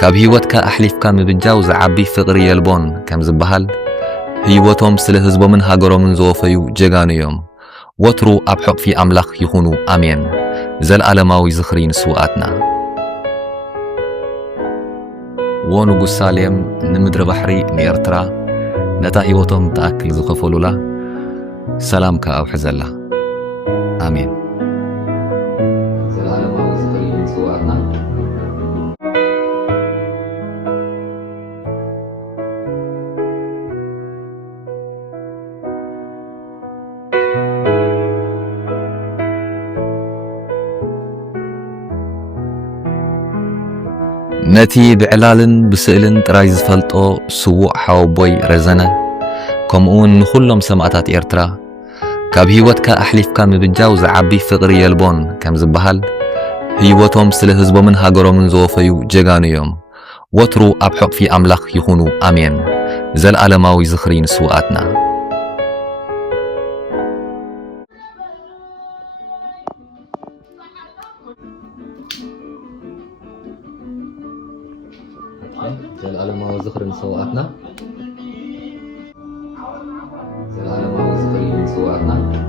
ካብ ህይወትካ ኣሕሊፍካ ምብጃው ዝዓቢ ፍቕሪ የልቦን ከም ዝበሃል ህይወቶም ስለ ህዝቦምን ሃገሮምን ዘወፈዩ ጀጋኑ እዮም። ወትሩ ኣብ ሕቕፊ ኣምላኽ ይኹኑ ኣሜን። ዘለዓለማዊ ዝኽሪ ንስውኣትና ወንጉስ ሳሌም ንምድሪ ባሕሪ ንኤርትራ ነታ ህይወቶም ተኣክል ዝኸፈሉላ ሰላምካ ኣውሕዘላ ኣሜን። ዘለዓለማዊ ዝኽሪ ንስውኣትና ነቲ ብዕላልን ብስእልን ጥራይ ዝፈልጦ ስውዕ ሓወቦይ ረዘነ ከምኡውን ንኹሎም ሰማዕታት ኤርትራ ካብ ህይወትካ ኣሕሊፍካ ምብጃው ዝዓቢ ፍቕሪ የልቦን ከም ዝበሃል ህይወቶም ስለ ህዝቦምን ሃገሮምን ዘወፈዩ ጀጋኑ እዮም። ወትሩ ኣብ ሕቕፊ ኣምላኽ ይኹኑ ኣሜን። ዘለዓለማዊ ዝኽሪ ንስውኣትና ዘለዓለማዊ ዝኽሪ ንስውኣትና ዘለዓለማዊ ዝኽሪ ንስውኣትና